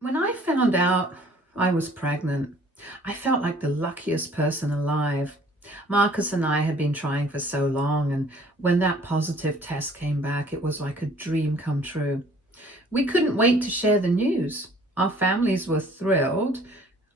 When I found out I was pregnant, I felt like the luckiest person alive. Marcus and I had been trying for so long, and when that positive test came back, it was like a dream come true. We couldn't wait to share the news. Our families were thrilled.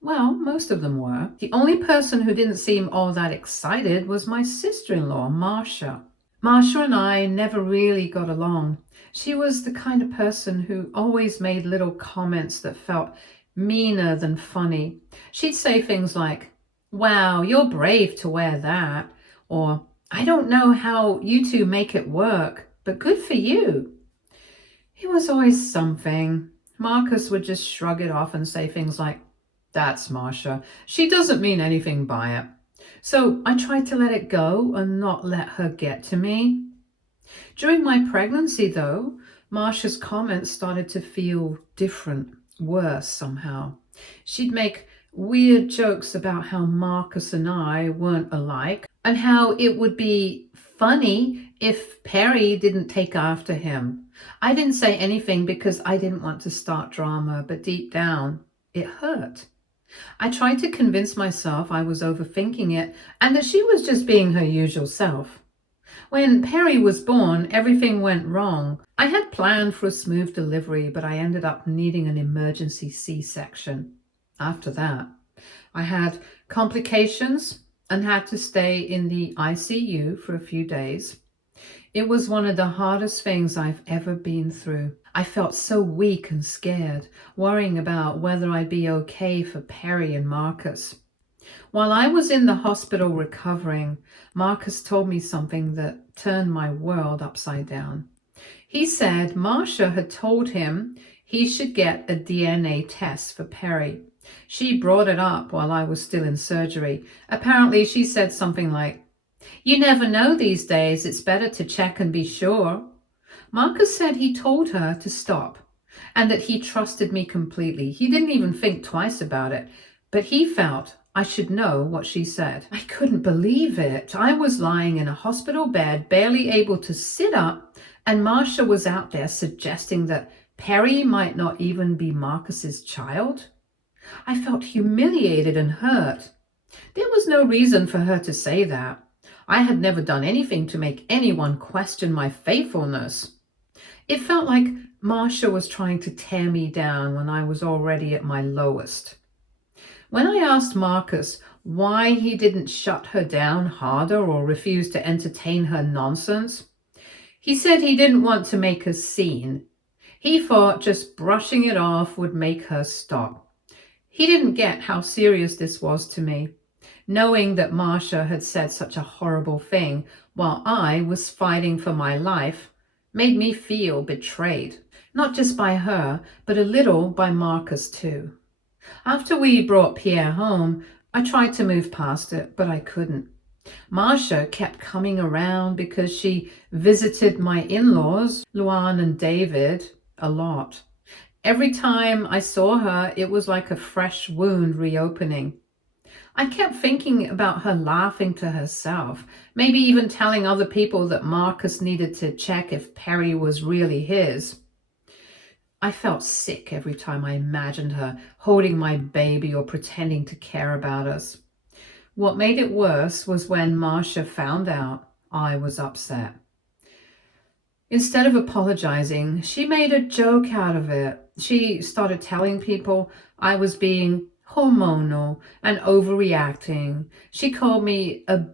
Well, most of them were. The only person who didn't seem all that excited was my sister-in-law, Marcia. Marsha and I never really got along. She was the kind of person who always made little comments that felt meaner than funny. She'd say things like, "Wow, you're brave to wear that," or "I don't know how you two make it work, but good for you." It was always something. Marcus would just shrug it off and say things like, "That's Marsha. She doesn't mean anything by it." So I tried to let it go and not let her get to me. During my pregnancy, though, Marsha's comments started to feel different, worse somehow. She'd make weird jokes about how Marcus and I weren't alike and how it would be funny if Perry didn't take after him. I didn't say anything because I didn't want to start drama, but deep down, it hurt. I tried to convince myself I was overthinking it and that she was just being her usual self. When Perry was born, everything went wrong. I had planned for a smooth delivery, but I ended up needing an emergency C-section. After that, I had complications and had to stay in the ICU for a few days. It was one of the hardest things I've ever been through. I felt so weak and scared, worrying about whether I'd be okay for Perry and Marcus. While I was in the hospital recovering, Marcus told me something that turned my world upside down. He said Marcia had told him he should get a DNA test for Perry. She brought it up while I was still in surgery. Apparently, she said something like, "You never know these days. It's better to check and be sure." Marcus said he told her to stop and that he trusted me completely. He didn't even think twice about it, but he felt I should know what she said. I couldn't believe it. I was lying in a hospital bed, barely able to sit up, and Marcia was out there suggesting that Perry might not even be Marcus's child. I felt humiliated and hurt. There was no reason for her to say that. I had never done anything to make anyone question my faithfulness. It felt like Marcia was trying to tear me down when I was already at my lowest. When I asked Marcus why he didn't shut her down harder or refuse to entertain her nonsense, he said he didn't want to make a scene. He thought just brushing it off would make her stop. He didn't get how serious this was to me. Knowing that Marcia had said such a horrible thing while I was fighting for my life made me feel betrayed, not just by her, but a little by Marcus too. After we brought Pierre home, I tried to move past it, but I couldn't. Marcia kept coming around because she visited my in-laws, Luan and David, a lot. Every time I saw her, it was like a fresh wound reopening. I kept thinking about her laughing to herself, maybe even telling other people that Marcus needed to check if Perry was really his. I felt sick every time I imagined her holding my baby or pretending to care about us. What made it worse was when Marcia found out I was upset. Instead of apologizing, she made a joke out of it. She started telling people I was being hormonal and overreacting. She called me a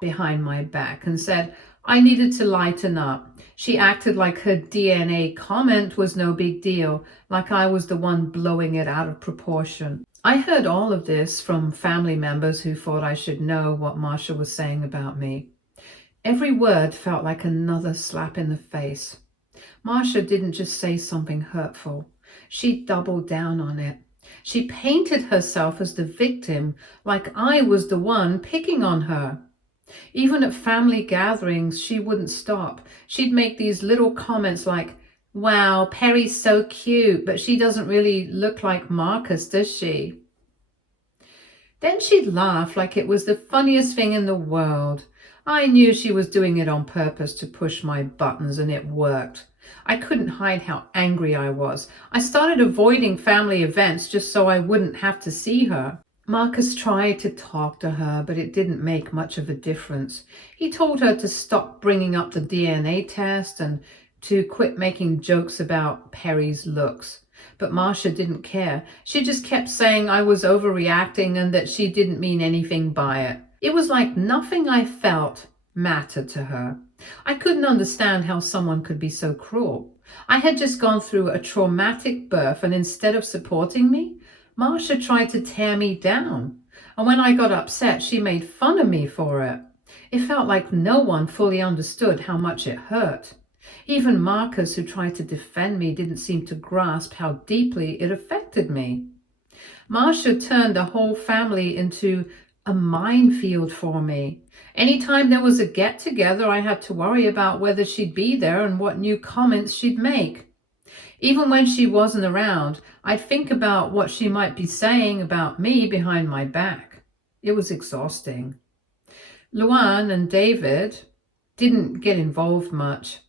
behind my back and said I needed to lighten up. She acted like her DNA comment was no big deal, like I was the one blowing it out of proportion. I heard all of this from family members who thought I should know what Marcia was saying about me. Every word felt like another slap in the face. Marcia didn't just say something hurtful. She doubled down on it. She painted herself as the victim, like I was the one picking on her. Even at family gatherings, she wouldn't stop. She'd make these little comments like, "Wow, Perry's so cute, but she doesn't really look like Marcus, does she?" Then she'd laugh like it was the funniest thing in the world. I knew she was doing it on purpose to push my buttons, and it worked. I couldn't hide how angry I was. I started avoiding family events just so I wouldn't have to see her. Marcus tried to talk to her, but it didn't make much of a difference. He told her to stop bringing up the DNA test and to quit making jokes about Perry's looks. But Marcia didn't care. She just kept saying I was overreacting and that she didn't mean anything by it. It was like nothing I felt mattered to her. I couldn't understand how someone could be so cruel. I had just gone through a traumatic birth, and instead of supporting me, Marcia tried to tear me down. And when I got upset, she made fun of me for it. It felt like no one fully understood how much it hurt. Even Marcus, who tried to defend me, didn't seem to grasp how deeply it affected me. Marcia turned the whole family into a minefield for me. Anytime there was a get-together, I had to worry about whether she'd be there and what new comments she'd make. Even when she wasn't around, I'd think about what she might be saying about me behind my back. It was exhausting. Luann and David didn't get involved much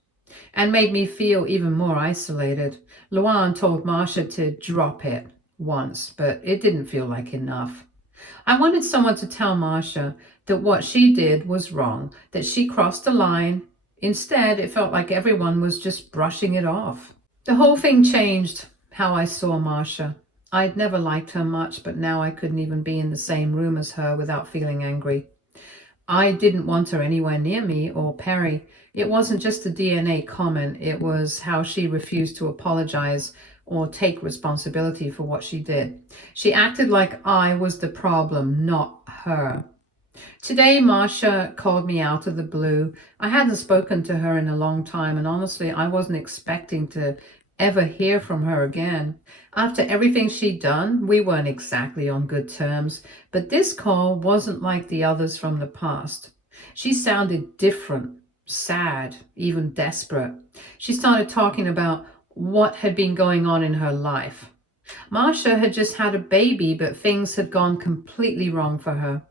and made me feel even more isolated. Luann told Marcia to drop it once, but it didn't feel like enough. I wanted someone to tell Marcia that what she did was wrong, that she crossed a line. Instead, it felt like everyone was just brushing it off. The whole thing changed how I saw Marcia. I'd never liked her much, but now I couldn't even be in the same room as her without feeling angry. I didn't want her anywhere near me or Perry. It wasn't just a DNA comment. It was how she refused to apologize or take responsibility for what she did. She acted like I was the problem, not her. Today, Marcia called me out of the blue. I hadn't spoken to her in a long time, and honestly, I wasn't expecting to ever hear from her again. After everything she'd done, we weren't exactly on good terms, but this call wasn't like the others from the past. She sounded different, sad, even desperate. She started talking about what had been going on in her life. Marcia had just had a baby, but things had gone completely wrong for her.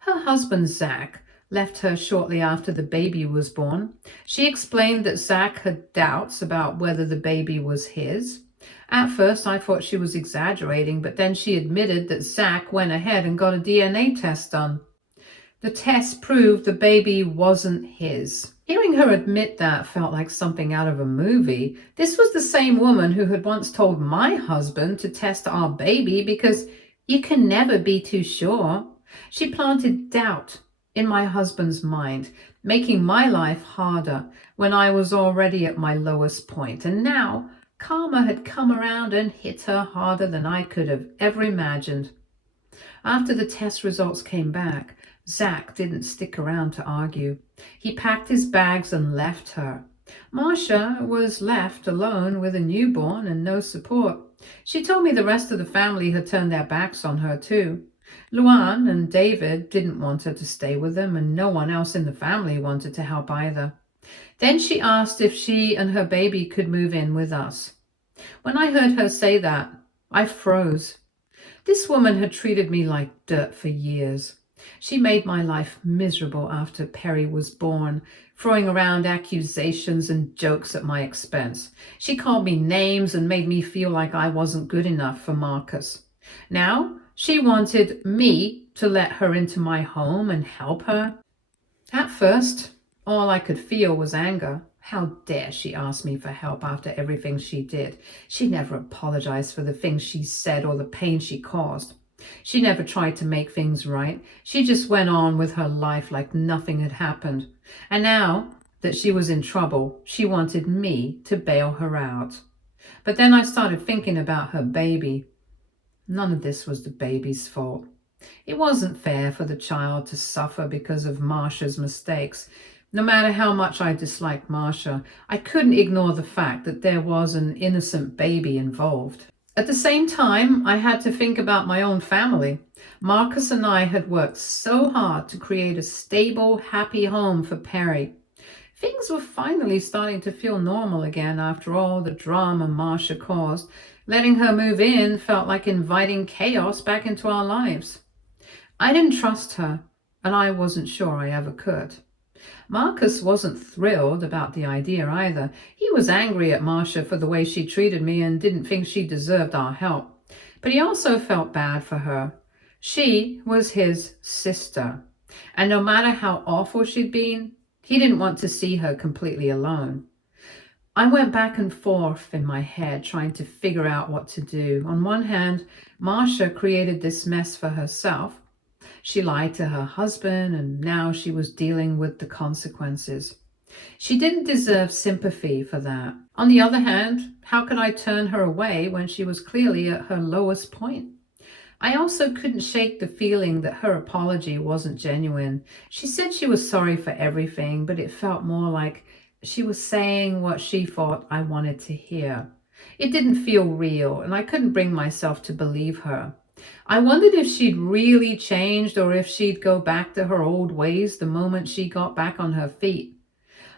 Her husband, Zach, left her shortly after the baby was born. She explained that Zach had doubts about whether the baby was his. At first, I thought she was exaggerating, but then she admitted that Zach went ahead and got a DNA test done. The test proved the baby wasn't his. Hearing her admit that felt like something out of a movie. This was the same woman who had once told my husband to test our baby because you can never be too sure. She planted doubt in my husband's mind, making my life harder when I was already at my lowest point. And now karma had come around and hit her harder than I could have ever imagined. After the test results came back, Zach didn't stick around to argue. He packed his bags and left her. Marcia was left alone with a newborn and no support. She told me the rest of the family had turned their backs on her too. Luann and David didn't want her to stay with them, and no one else in the family wanted to help either. Then she asked if she and her baby could move in with us. When I heard her say that, I froze. This woman had treated me like dirt for years. She made my life miserable after Perry was born, throwing around accusations and jokes at my expense. She called me names and made me feel like I wasn't good enough for Marcus. Now, she wanted me to let her into my home and help her. At first, all I could feel was anger. How dare she ask me for help after everything she did? She never apologized for the things she said or the pain she caused. She never tried to make things right. She just went on with her life like nothing had happened. And now that she was in trouble, she wanted me to bail her out. But then I started thinking about her baby. None of this was the baby's fault. It wasn't fair for the child to suffer because of Marcia's mistakes. No matter how much I disliked Marcia, I couldn't ignore the fact that there was an innocent baby involved. At the same time, I had to think about my own family. Marcus and I had worked so hard to create a stable, happy home for Perry. Things were finally starting to feel normal again after all the drama Marcia caused. Letting her move in felt like inviting chaos back into our lives. I didn't trust her, and I wasn't sure I ever could. Marcus wasn't thrilled about the idea either. He was angry at Marcia for the way she treated me and didn't think she deserved our help. But he also felt bad for her. She was his sister. And no matter how awful she'd been, he didn't want to see her completely alone. I went back and forth in my head trying to figure out what to do. On one hand, Marcia created this mess for herself. She lied to her husband, and now she was dealing with the consequences. She didn't deserve sympathy for that. On the other hand, how could I turn her away when she was clearly at her lowest point? I also couldn't shake the feeling that her apology wasn't genuine. She said she was sorry for everything, but it felt more like she was saying what she thought I wanted to hear. It didn't feel real, and I couldn't bring myself to believe her. I wondered if she'd really changed or if she'd go back to her old ways the moment she got back on her feet.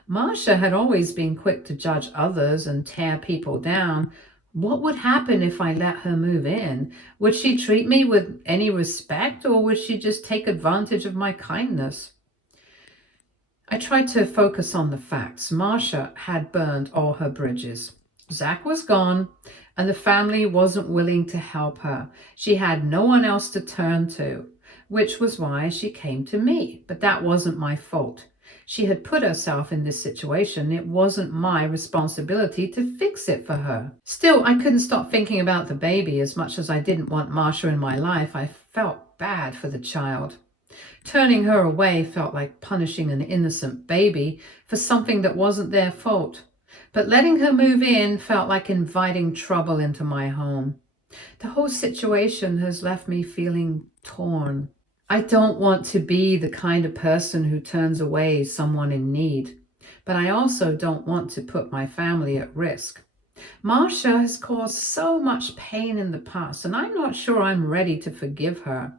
Marcia had always been quick to judge others and tear people down. What would happen if I let her move in? Would she treat me with any respect, or would she just take advantage of my kindness? I tried to focus on the facts. Marcia had burned all her bridges. Zach was gone, and the family wasn't willing to help her. She had no one else to turn to, which was why she came to me. But that wasn't my fault. She had put herself in this situation. It wasn't my responsibility to fix it for her. Still, I couldn't stop thinking about the baby. As much as I didn't want Marcia in my life, I felt bad for the child. Turning her away felt like punishing an innocent baby for something that wasn't their fault. But letting her move in felt like inviting trouble into my home. The whole situation has left me feeling torn. I don't want to be the kind of person who turns away someone in need, but I also don't want to put my family at risk. Marcia has caused so much pain in the past, and I'm not sure I'm ready to forgive her.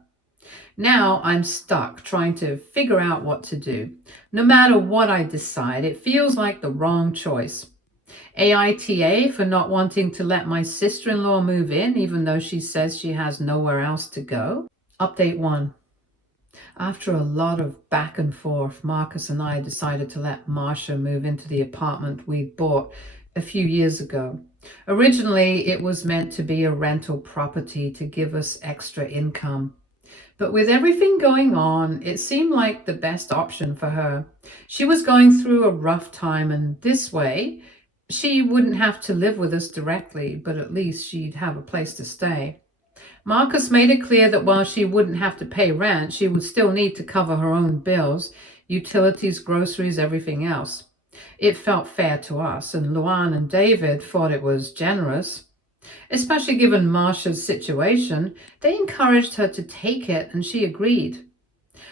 Now I'm stuck trying to figure out what to do. No matter what I decide, it feels like the wrong choice. AITA for not wanting to let my sister-in-law move in, even though she says she has nowhere else to go. Update 1. After a lot of back and forth, Marcus and I decided to let Marcia move into the apartment we'd bought a few years ago. Originally, it was meant to be a rental property to give us extra income. But with everything going on, it seemed like the best option for her. She was going through a rough time, and this way, she wouldn't have to live with us directly, but at least she'd have a place to stay. Marcus made it clear that while she wouldn't have to pay rent, she would still need to cover her own bills, utilities, groceries, everything else. It felt fair to us, and Luan and David thought it was generous. Especially given Marcia's situation, they encouraged her to take it, and she agreed.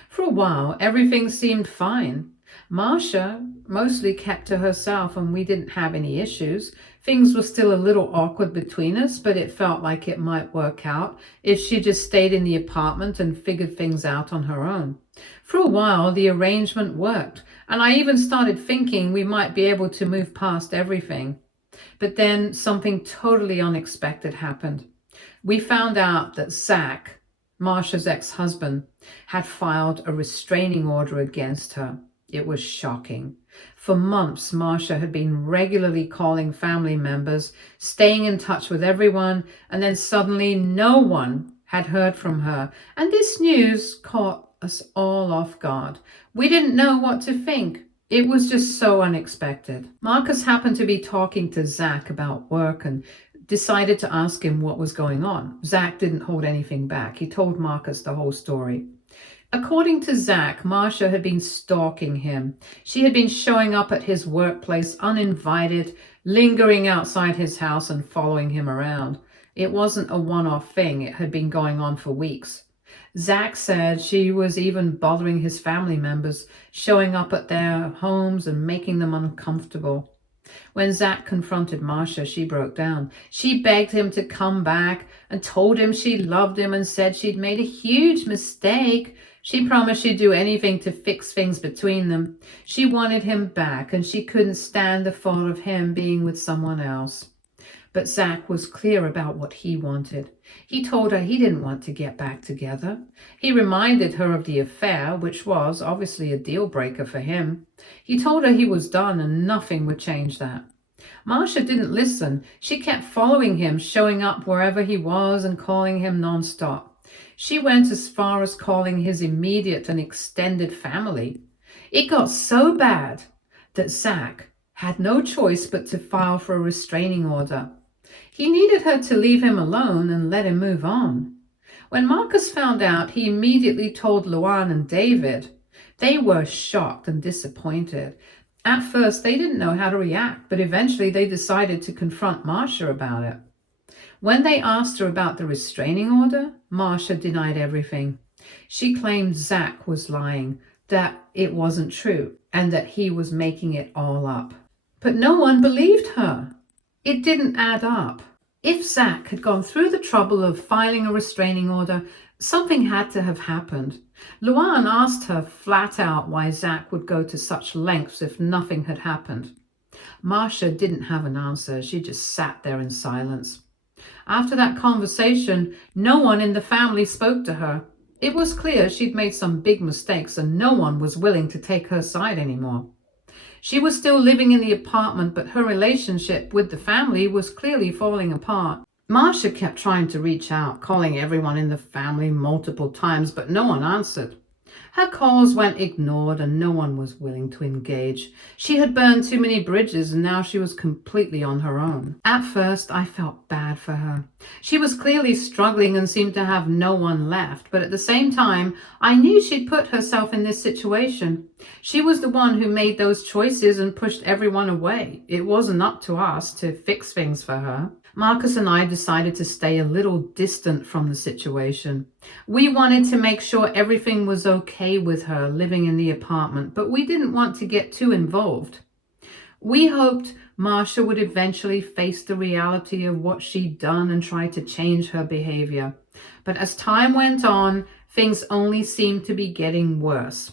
For a while, everything seemed fine. Marcia mostly kept to herself, and we didn't have any issues. Things were still a little awkward between us, but it felt like it might work out if she just stayed in the apartment and figured things out on her own. For a while, the arrangement worked, and I even started thinking we might be able to move past everything. But then something totally unexpected happened. We found out that Zach, Marcia's ex-husband, had filed a restraining order against her. It was shocking. For months, Marcia had been regularly calling family members, staying in touch with everyone, and then suddenly no one had heard from her. And this news caught us all off guard. We didn't know what to think. It was just so unexpected. Marcus happened to be talking to Zach about work and decided to ask him what was going on. Zach didn't hold anything back. He told Marcus the whole story. According to Zach, Marcia had been stalking him. She had been showing up at his workplace uninvited, lingering outside his house and following him around. It wasn't a one-off thing. It had been going on for weeks. Zach said she was even bothering his family members, showing up at their homes and making them uncomfortable. When Zach confronted Marcia, she broke down. She begged him to come back and told him she loved him and said she'd made a huge mistake. She promised she'd do anything to fix things between them. She wanted him back, and she couldn't stand the thought of him being with someone else. But Zach was clear about what he wanted. He told her he didn't want to get back together. He reminded her of the affair, which was obviously a deal breaker for him. He told her he was done and nothing would change that. Marcia didn't listen. She kept following him, showing up wherever he was and calling him nonstop. She went as far as calling his immediate and extended family. It got so bad that Zach had no choice but to file for a restraining order. He needed her to leave him alone and let him move on. When Marcus found out, he immediately told Luann and David. They were shocked and disappointed. At first, they didn't know how to react, but eventually they decided to confront Marcia about it. When they asked her about the restraining order, Marcia denied everything. She claimed Zach was lying, that it wasn't true, and that he was making it all up. But no one believed her. It didn't add up. If Zach had gone through the trouble of filing a restraining order, something had to have happened. Luann asked her flat out why Zach would go to such lengths if nothing had happened. Marcia didn't have an answer. She just sat there in silence. After that conversation, no one in the family spoke to her. It was clear she'd made some big mistakes and no one was willing to take her side anymore. She was still living in the apartment, but her relationship with the family was clearly falling apart. Marcia kept trying to reach out, calling everyone in the family multiple times, but no one answered. Her calls went ignored and no one was willing to engage. She had burned too many bridges and now she was completely on her own. At first, I felt bad for her. She was clearly struggling and seemed to have no one left, but at the same time, I knew she'd put herself in this situation. She was the one who made those choices and pushed everyone away. It wasn't up to us to fix things for her. Marcus and I decided to stay a little distant from the situation. We wanted to make sure everything was okay with her living in the apartment, but we didn't want to get too involved. We hoped Marcia would eventually face the reality of what she'd done and try to change her behavior. But as time went on, things only seemed to be getting worse.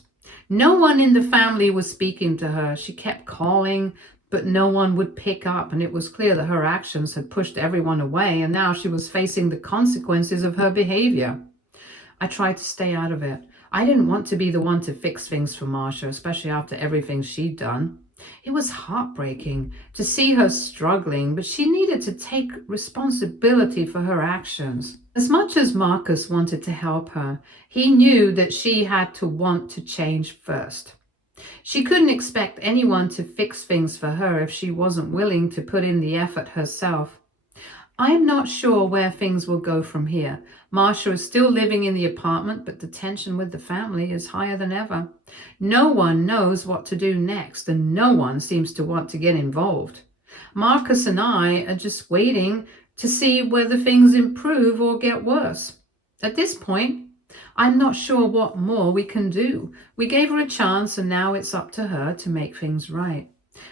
No one in the family was speaking to her. She kept calling, but no one would pick up, and it was clear that her actions had pushed everyone away, and now she was facing the consequences of her behavior. I tried to stay out of it. I didn't want to be the one to fix things for Marcia, especially after everything she'd done. It was heartbreaking to see her struggling, but she needed to take responsibility for her actions. As much as Marcus wanted to help her, he knew that she had to want to change first. She couldn't expect anyone to fix things for her if she wasn't willing to put in the effort herself. I'm not sure where things will go from here. Marcia is still living in the apartment, but the tension with the family is higher than ever. No one knows what to do next, and no one seems to want to get involved. Marcus and I are just waiting to see whether things improve or get worse. At this point, I'm not sure what more we can do. We gave her a chance and now it's up to her to make things right.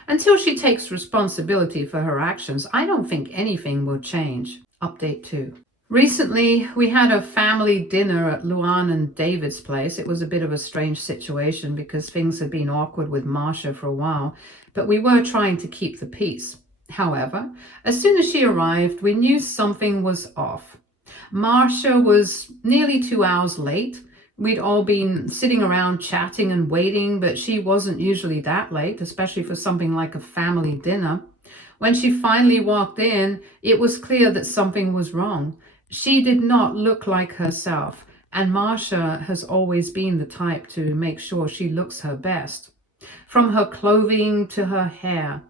Until she takes responsibility for her actions, I don't think anything will change. Update 2. Recently, we had a family dinner at Luann and David's place. It was a bit of a strange situation because things had been awkward with Marcia for a while, but we were trying to keep the peace. However, as soon as she arrived, we knew something was off. Marcia was nearly 2 hours late. We'd all been sitting around chatting and waiting, but she wasn't usually that late, especially for something like a family dinner. When she finally walked in, it was clear that something was wrong. She did not look like herself, and Marcia has always been the type to make sure she looks her best, from her clothing to her hair.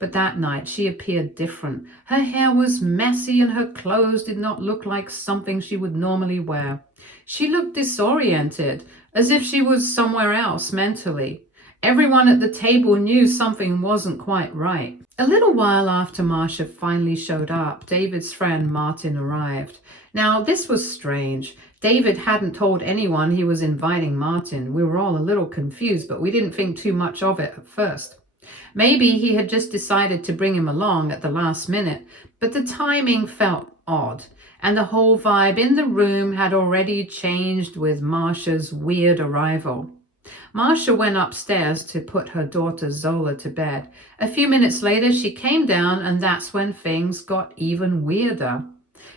But that night she appeared different. Her hair was messy and her clothes did not look like something she would normally wear. She looked disoriented, as if she was somewhere else mentally. Everyone at the table knew something wasn't quite right. A little while after Marcia finally showed up, David's friend Martin arrived. Now, this was strange. David hadn't told anyone he was inviting Martin. We were all a little confused, but we didn't think too much of it at first. Maybe he had just decided to bring him along at the last minute, but the timing felt odd, and the whole vibe in the room had already changed with Marcia's weird arrival. Marcia went upstairs to put her daughter Zola to bed. A few minutes later, she came down, and that's when things got even weirder.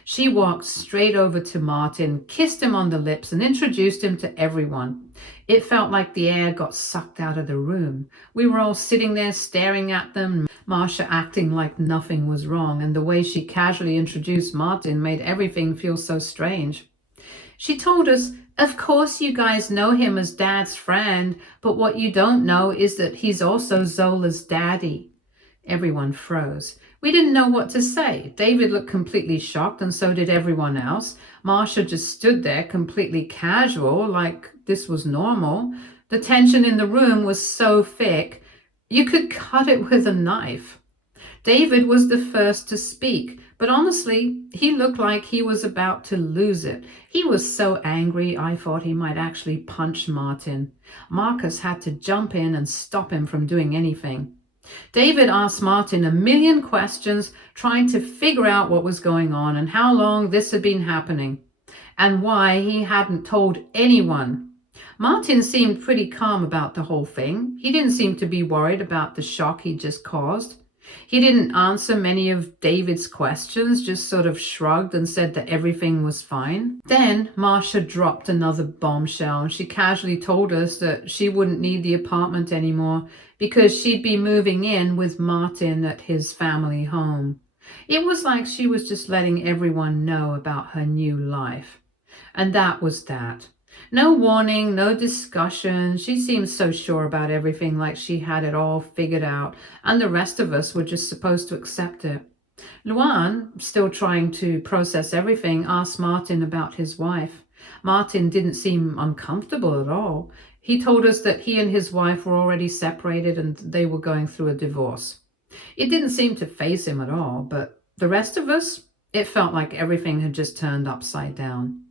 She walked straight over to Martin, kissed him on the lips, and introduced him to everyone. It felt like the air got sucked out of the room. We were all sitting there staring at them, Marcia acting like nothing was wrong, and the way she casually introduced Martin made everything feel so strange. She told us, "Of course you guys know him as Dad's friend, but what you don't know is that he's also Zola's daddy." Everyone froze. We didn't know what to say. David looked completely shocked, and so did everyone else. Marcia just stood there completely casual, like this was normal. The tension in the room was so thick, you could cut it with a knife. David was the first to speak, but honestly, he looked like he was about to lose it. He was so angry, I thought he might actually punch Martin. Marcus had to jump in and stop him from doing anything. David asked Martin a million questions, trying to figure out what was going on and how long this had been happening, and why he hadn't told anyone. Martin seemed pretty calm about the whole thing. He didn't seem to be worried about the shock he just caused. He didn't answer many of David's questions, just sort of shrugged and said that everything was fine. Then Marcia dropped another bombshell. She casually told us that she wouldn't need the apartment anymore because she'd be moving in with Martin at his family home. It was like she was just letting everyone know about her new life. And that was that. No warning, no discussion. She seemed so sure about everything, like she had it all figured out, and the rest of us were just supposed to accept it. Luan, still trying to process everything, asked Martin about his wife. Martin didn't seem uncomfortable at all. He told us that he and his wife were already separated and they were going through a divorce. It didn't seem to faze him at all, but the rest of us, it felt like everything had just turned upside down.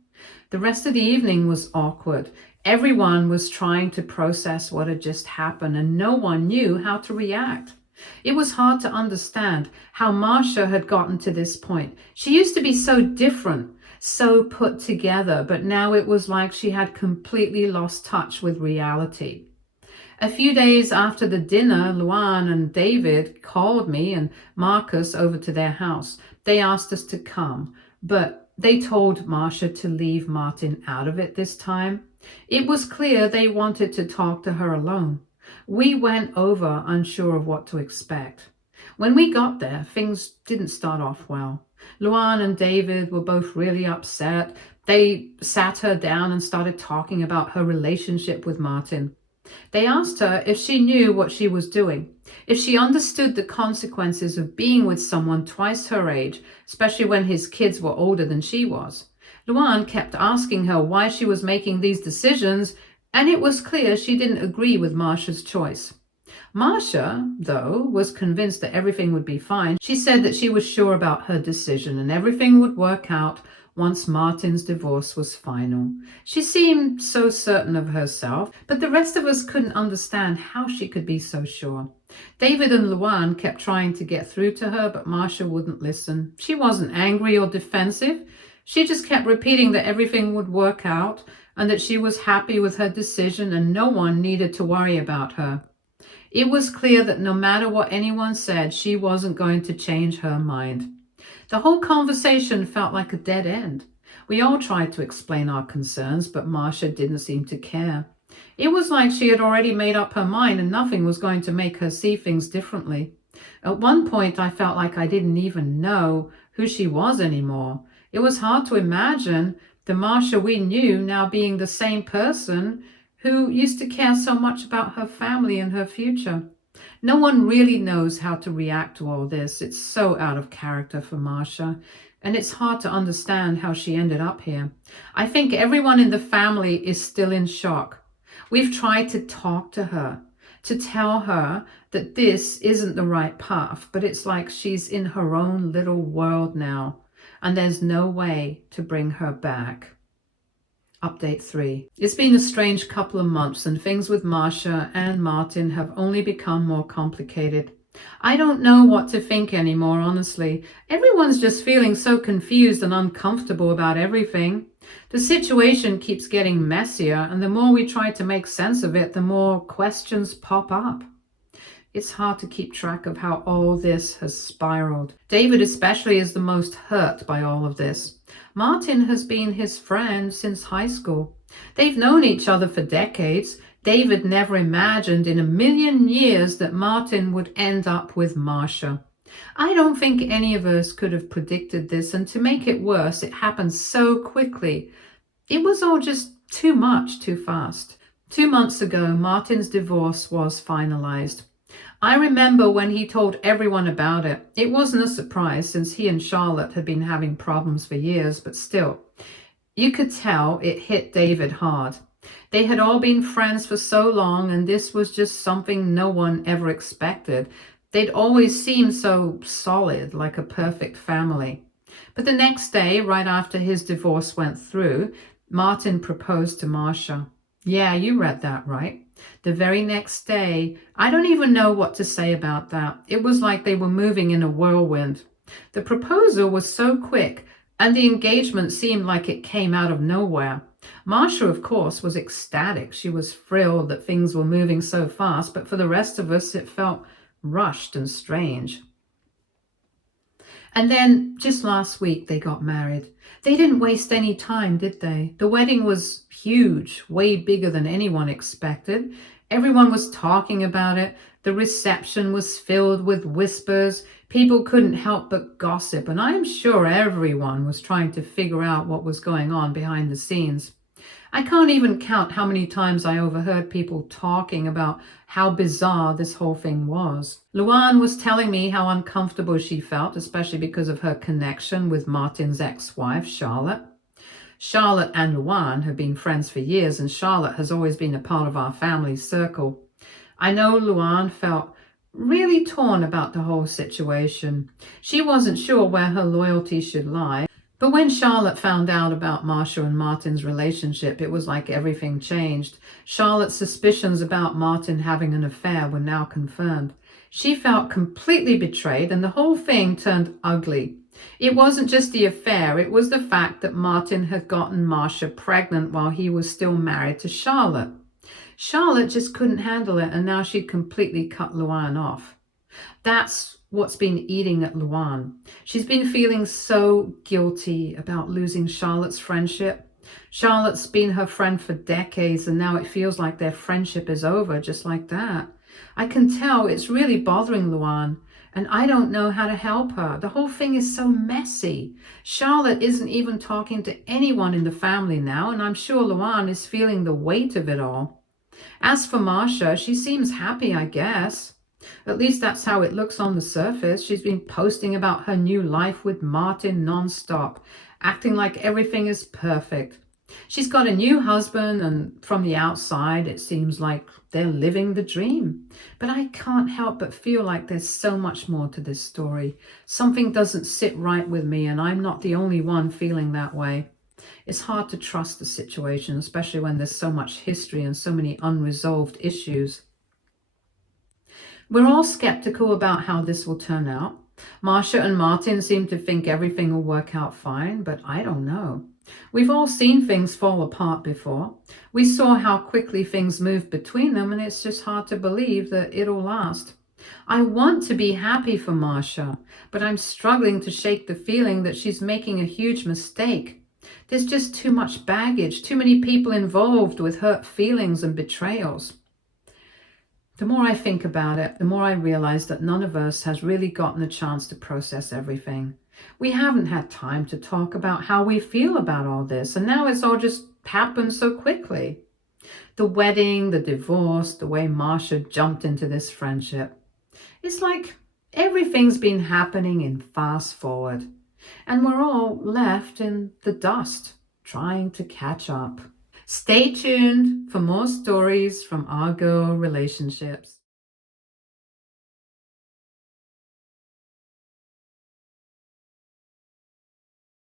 The rest of the evening was awkward. Everyone was trying to process what had just happened, and no one knew how to react. It was hard to understand how Marcia had gotten to this point. She used to be so different, so put together, but now it was like she had completely lost touch with reality. A few days after the dinner, Luan and David called me and Marcus over to their house. They asked us to come, but they told Marcia to leave Martin out of it this time. It was clear they wanted to talk to her alone. We went over unsure of what to expect. When we got there, things didn't start off well. Luan and David were both really upset. They sat her down and started talking about her relationship with Martin. They asked her if she knew what she was doing, if she understood the consequences of being with someone twice her age, especially when his kids were older than she was. Luan kept asking her why she was making these decisions, and it was clear she didn't agree with Marcia's choice. Marcia, though, was convinced that everything would be fine. She said that she was sure about her decision and everything would work out once Martin's divorce was final. She seemed so certain of herself, but the rest of us couldn't understand how she could be so sure. David and Luan kept trying to get through to her, but Marcia wouldn't listen. She wasn't angry or defensive. She just kept repeating that everything would work out and that she was happy with her decision and no one needed to worry about her. It was clear that no matter what anyone said, she wasn't going to change her mind. The whole conversation felt like a dead end. We all tried to explain our concerns, but Marcia didn't seem to care. It was like she had already made up her mind and nothing was going to make her see things differently. At one point, I felt like I didn't even know who she was anymore. It was hard to imagine the Marcia we knew now being the same person who used to care so much about her family and her future. No one really knows how to react to all this. It's so out of character for Marcia, and it's hard to understand how she ended up here. I think everyone in the family is still in shock. We've tried to talk to her, to tell her that this isn't the right path, but it's like she's in her own little world now, and there's no way to bring her back. Update 3. It's been a strange couple of months and things with Marcia and Martin have only become more complicated. I don't know what to think anymore, honestly. Everyone's just feeling so confused and uncomfortable about everything. The situation keeps getting messier, and the more we try to make sense of it, the more questions pop up. It's hard to keep track of how all this has spiraled. David especially is the most hurt by all of this. Martin has been his friend since high school. They've known each other for decades. David never imagined in a million years that Martin would end up with Marcia. I don't think any of us could have predicted this, and to make it worse, it happened so quickly. It was all just too much, too fast. 2 months ago, Martin's divorce was finalized. I remember when he told everyone about it. It wasn't a surprise since he and Charlotte had been having problems for years, but still, you could tell it hit David hard. They had all been friends for so long, and this was just something no one ever expected. They'd always seemed so solid, like a perfect family. But the next day, right after his divorce went through, Martin proposed to Marcia. Yeah, you read that right. The very next day. I don't even know what to say about that. It was like they were moving in a whirlwind. The proposal was so quick, and the engagement seemed like it came out of nowhere. Marcia, of course, was ecstatic. She was thrilled that things were moving so fast, but for the rest of us, it felt rushed and strange. And then just last week they got married. They didn't waste any time, did they? The wedding was huge, way bigger than anyone expected. Everyone was talking about it. The reception was filled with whispers. People couldn't help but gossip, and I am sure everyone was trying to figure out what was going on behind the scenes. I can't even count how many times I overheard people talking about how bizarre this whole thing was. Luann was telling me how uncomfortable she felt, especially because of her connection with Martin's ex-wife, Charlotte. Charlotte and Luann have been friends for years, and Charlotte has always been a part of our family circle. I know Luann felt really torn about the whole situation. She wasn't sure where her loyalty should lie. But when Charlotte found out about Marcia and Martin's relationship, it was like everything changed. Charlotte's suspicions about Martin having an affair were now confirmed. She felt completely betrayed, and the whole thing turned ugly. It wasn't just the affair, it was the fact that Martin had gotten Marcia pregnant while he was still married to Charlotte. Charlotte just couldn't handle it, and now she'd completely cut Luann off. That's what's been eating at Luann. She's been feeling so guilty about losing Charlotte's friendship. Charlotte's been her friend for decades, and now it feels like their friendship is over just like that. I can tell it's really bothering Luann, and I don't know how to help her. The whole thing is so messy. Charlotte isn't even talking to anyone in the family now, and I'm sure Luann is feeling the weight of it all. As for Marcia, she seems happy, I guess. At least that's how it looks on the surface. She's been posting about her new life with Martin non-stop, acting like everything is perfect. She's got a new husband, and from the outside, it seems like they're living the dream. But I can't help but feel like there's so much more to this story. Something doesn't sit right with me, and I'm not the only one feeling that way. It's hard to trust the situation, especially when there's so much history and so many unresolved issues. We're all skeptical about how this will turn out. Marcia and Martin seem to think everything will work out fine, but I don't know. We've all seen things fall apart before. We saw how quickly things moved between them, and it's just hard to believe that it'll last. I want to be happy for Marcia, but I'm struggling to shake the feeling that she's making a huge mistake. There's just too much baggage, too many people involved with hurt feelings and betrayals. The more I think about it, the more I realize that none of us has really gotten a chance to process everything. We haven't had time to talk about how we feel about all this, and now it's all just happened so quickly. The wedding, the divorce, the way Marcia jumped into this friendship. It's like everything's been happening in fast forward, and we're all left in the dust, trying to catch up. Stay tuned for more stories from our girl relationships.